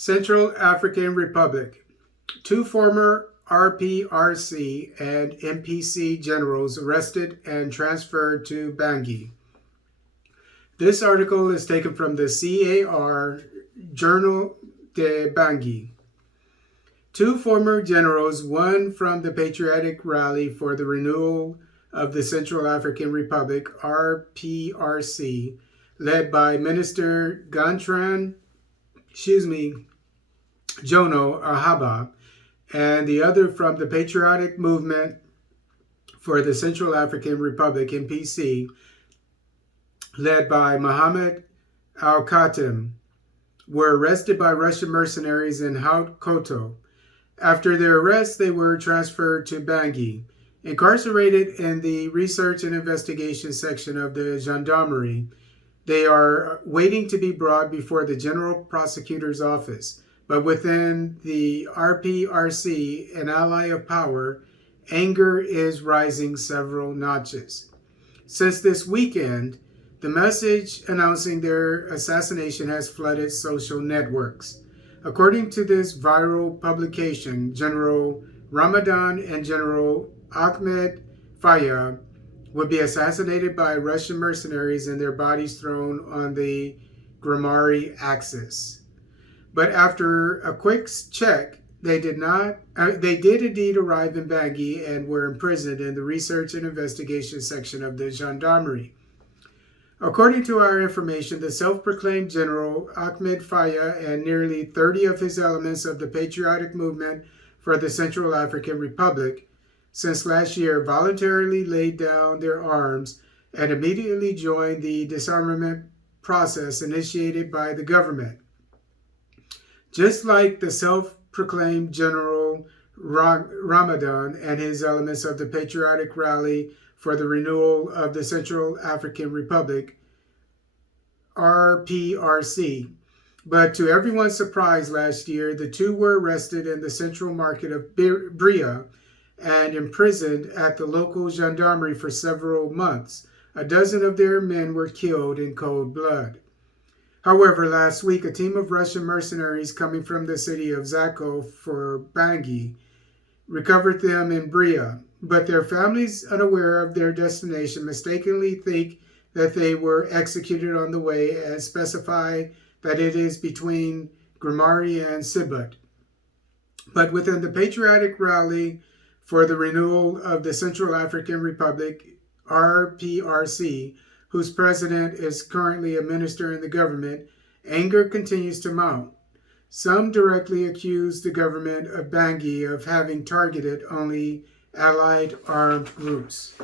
Central African Republic. Two former RPRC and MPC generals arrested and transferred to Bangui. This article is taken from the CAR Journal de Bangui. Two former generals, one from the Patriotic Rally for the Renewal of the Central African Republic, RPRC, led by Minister Jono Ahaba, and the other from the Patriotic Movement for the Central African Republic, MPC, led by Mohammed Al-Khatem, were arrested by Russian mercenaries in Haut-Koto. After their arrest, they were transferred to Bangui. Incarcerated in the Research and Investigation section of the Gendarmerie, they are waiting to be brought before the General Prosecutor's Office. But within the RPRC, an ally of power, anger is rising several notches. Since this weekend, the message announcing their assassination has flooded social networks. According to this viral publication, General Ramadan and General Ahmed Faya would be assassinated by Russian mercenaries and their bodies thrown on the Gramari axis. But after a quick check, they did indeed arrive in Bangui and were imprisoned in the Research and Investigation section of the Gendarmerie. According to our information, the self-proclaimed General Ahmed Faya and nearly 30 of his elements of the Patriotic Movement for the Central African Republic since last year voluntarily laid down their arms and immediately joined the disarmament process initiated by the government. Just like the self-proclaimed General Ramadan and his elements of the Patriotic Rally for the Renewal of the Central African Republic, RPRC. But to everyone's surprise last year, the two were arrested in the central market of Bria and imprisoned at the local gendarmerie for several months. A dozen of their men were killed in cold blood. However, last week, a team of Russian mercenaries coming from the city of Zako for Bangui recovered them in Bria, but their families, unaware of their destination, mistakenly think that they were executed on the way and specify that it is between Gramari and Sibut. But within the Patriotic Rally for the Renewal of the Central African Republic, RPRC, whose president is currently a minister in the government, anger continues to mount. Some directly accuse the government of Bangui of having targeted only allied armed groups.